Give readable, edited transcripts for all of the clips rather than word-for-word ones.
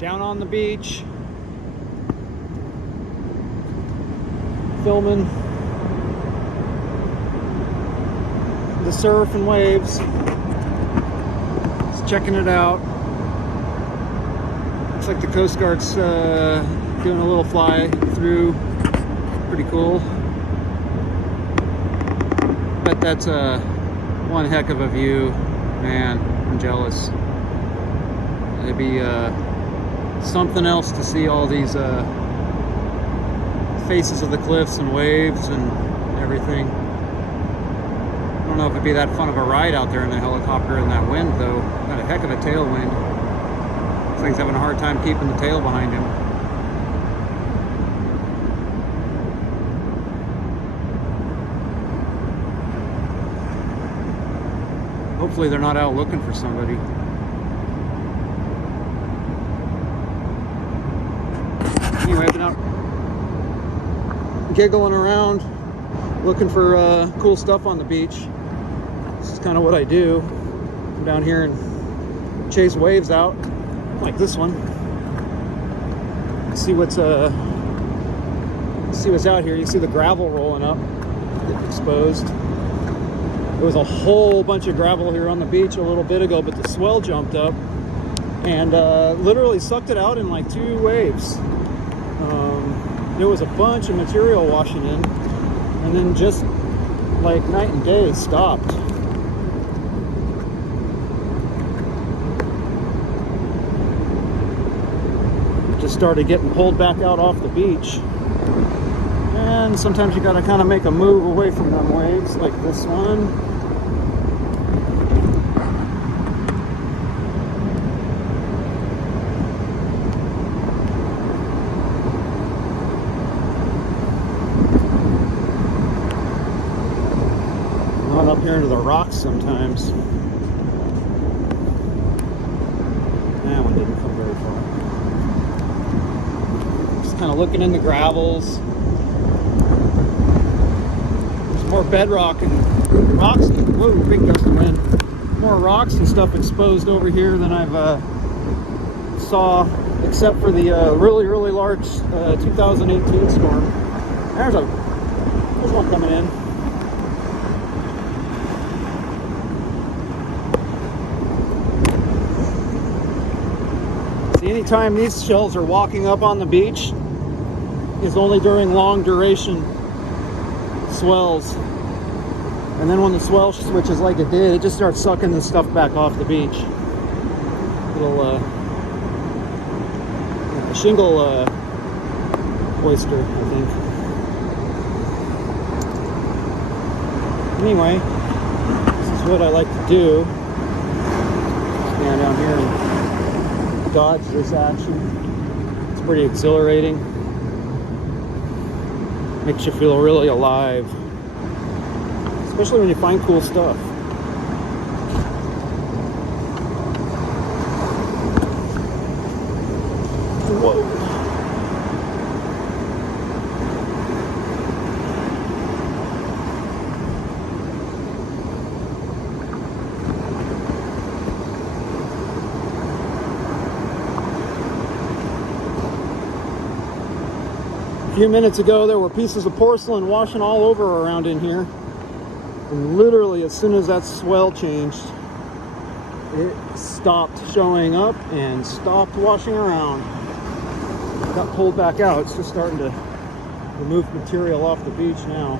Down on the beach, filming the surf and waves. Just checking it out. Looks like the Coast Guard's doing a little fly through. Pretty cool. But that's one heck of a view. Man, I'm jealous. It'd be something else to see all these faces of the cliffs and waves and everything. I don't know if it'd be that fun of a ride out there in the helicopter in that wind, though. Got a heck of a tailwind. Looks like he's having a hard time keeping the tail behind him. Hopefully they're not out looking for somebody. Anyway, I've been out giggling around, looking for cool stuff on the beach. This is kind of what I do. Come down here and chase waves out, like this one. See what's out here. You see the gravel rolling up, getting exposed. There was a whole bunch of gravel here on the beach a little bit ago, but the swell jumped up and literally sucked it out in like 2 waves. There was a bunch of material washing in, and then just like night and day stopped. Just started getting pulled back out off the beach. And sometimes you gotta kind of make a move away from them waves, like this one. Not up here into the rocks sometimes. That one didn't come very far. Just kind of looking in the gravels. More bedrock and rocks. Whoa, big gust of wind. More rocks and stuff exposed over here than I've saw, except for the really large 2018 storm. There's one coming in. See, anytime these shells are walking up on the beach is only during long duration swells, and then when the swell switches like it did, it just starts sucking this stuff back off the beach. Little shingle oyster, I think. Anyway, this is what I like to do. Stand down here and dodge this action. It's pretty exhilarating. Makes you feel really alive, especially when you find cool stuff. Whoa. A few minutes ago, there were pieces of porcelain washing all over around in here. And literally, as soon as that swell changed, it stopped showing up and stopped washing around. It got pulled back out. It's just starting to remove material off the beach now.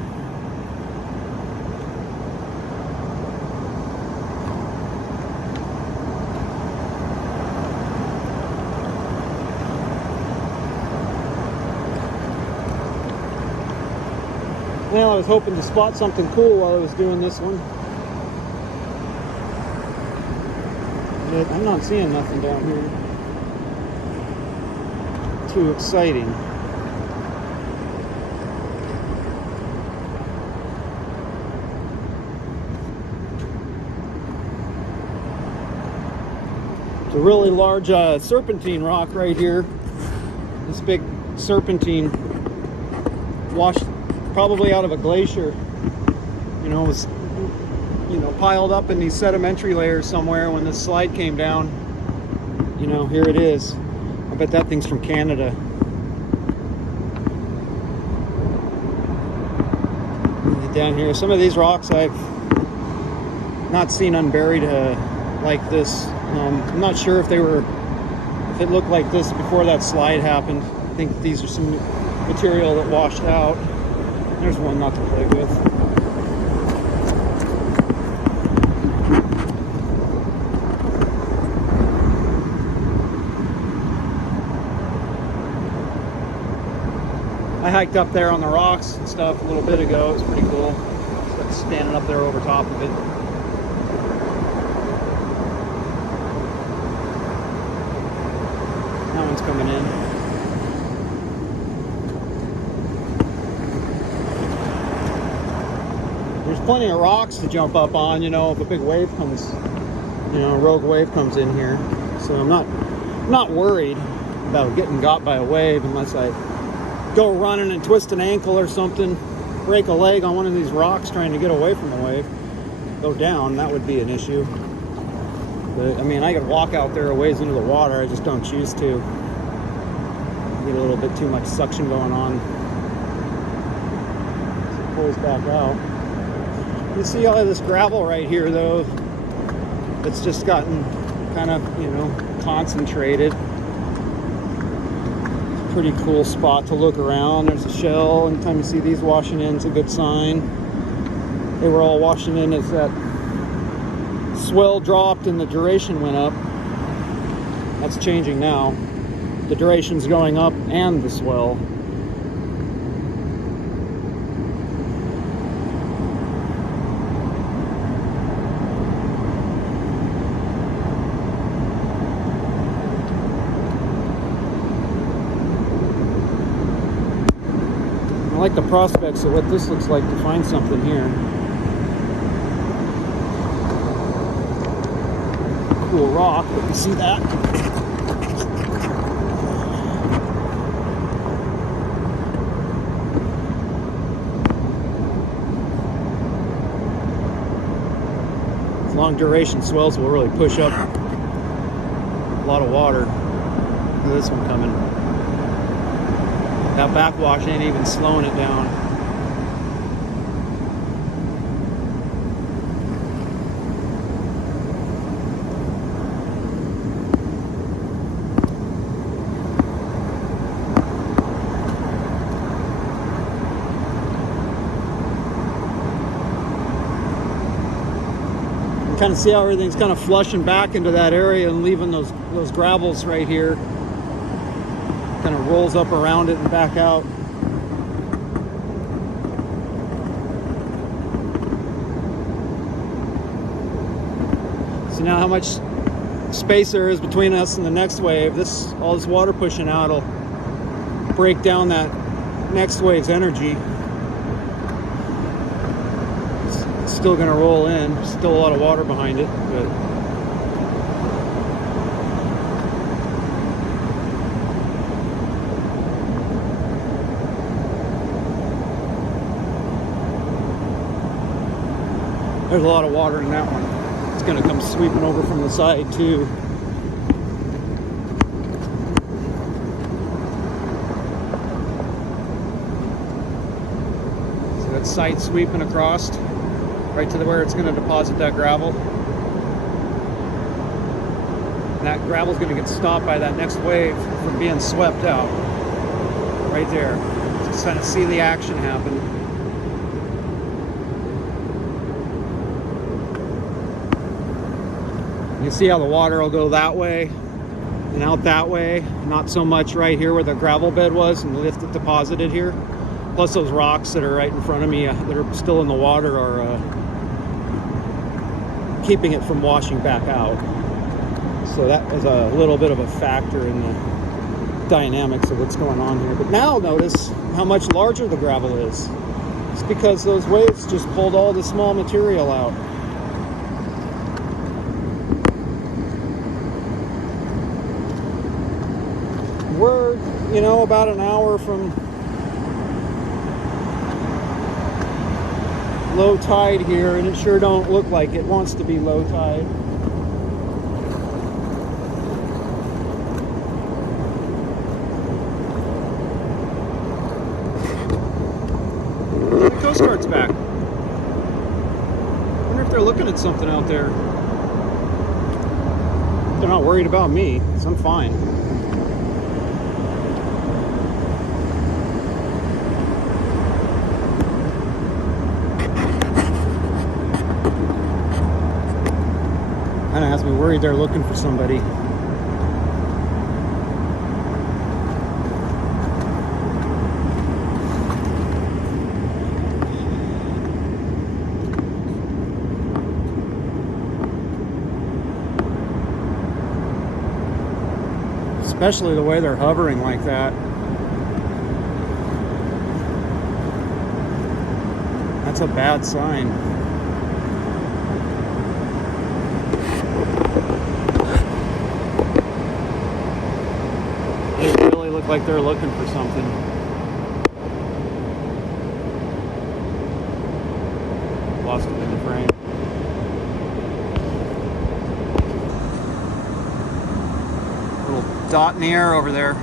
Well, I was hoping to spot something cool while I was doing this one. But I'm not seeing nothing down here too exciting. It's a really large serpentine rock right here. This big serpentine washed probably out of a glacier. It was piled up in these sedimentary layers somewhere when this slide came down. Here it is. bet that thing's from Canada. Down here, some of these rocks I've not seen unburied like this. I'm not sure if it looked like this before that slide happened. I think these are some material that washed out. There's one not to play with. I hiked up there on the rocks and stuff a little bit ago. It was pretty cool. Just standing up there over top of it. That one's coming in. There's plenty of rocks to jump up on, you know, if a big wave comes, you know, a rogue wave comes in here. So I'm not worried about getting got by a wave unless I go running and twist an ankle or something, break a leg on one of these rocks trying to get away from the wave, go down. That would be an issue. But I mean, I could walk out there a ways into the water. I just don't choose to. Get a little bit too much suction going on. So it pulls back out. You see all of this gravel right here, though. It's just gotten kind of, you know, concentrated. Pretty cool spot to look around. There's a shell. Anytime you see these washing in, it's a good sign. They were all washing in as that swell dropped and the duration went up. That's changing now. The duration's going up and the swell. I like the prospects of what this looks like to find something here. Cool rock, but you see that? Long duration swells will really push up a lot of water. Look at this one coming. That backwash ain't even slowing it down. You kind of see how everything's kind of flushing back into that area and leaving those gravels right here. Kind of rolls up around it and back out. So now how much space there is between us and the next wave. All this water pushing out will break down that next wave's energy. It's still going to roll in. Still a lot of water behind it, but there's a lot of water in that one. It's going to come sweeping over from the side too. So that side sweeping across right to where it's going to deposit that gravel. And that gravel's going to get stopped by that next wave from being swept out. Right there. Just kind of see the action happen. You see how the water will go that way and out that way, not so much right here where the gravel bed was and the lift it deposited here. Plus those rocks that are right in front of me that are still in the water are keeping it from washing back out. So that was a little bit of a factor in the dynamics of what's going on here. But now notice how much larger the gravel is. It's because those waves just pulled all the small material out. We're, you know, about an hour from low tide here, and it sure don't look like it wants to be low tide. Coast Guard's back. I wonder if they're looking at something out there. They're not worried about me, because I'm fine. Kind of has me worried they're looking for somebody. Especially the way they're hovering like that. That's a bad sign. They really look like they're looking for something. Lost them in the frame. Little dot in the air over there.